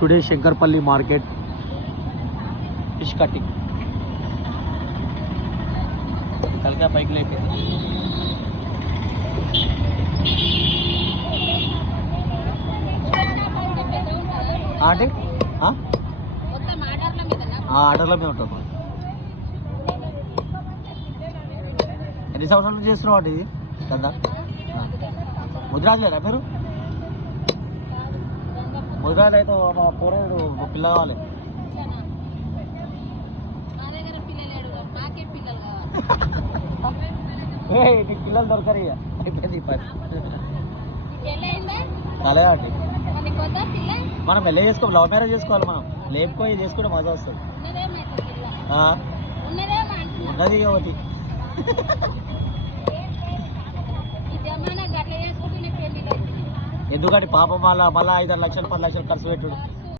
Today Shankarpalli market fish cutting. कल क्या bike लेके ఆడే ఆర్డర్ల మీద ఉంటుంది. ఎన్ని సంవత్సరాల నుంచి చేస్తున్నావు అండి ఇది కదా? ముదిరాజులేరా మీరు? ముదిరాజు అయితే మా పోరేడు పిల్ల కావాలి. నీకు పిల్లలు దొరకరు ఇక అయిపోయింది పని కలగాటి. మనం వెళ్ళే చేసుకోవాలి, లవ్ మ్యారేజ్ చేసుకోవాలి. మనం లేపుకోయి చేసుకుంటే మజా వస్తుంది. ఉన్నది ఒకటి ఎందుకంటే పాపం మళ్ళా 5-6 లక్షలు 10 లక్షలు ఖర్చు పెట్టుడు.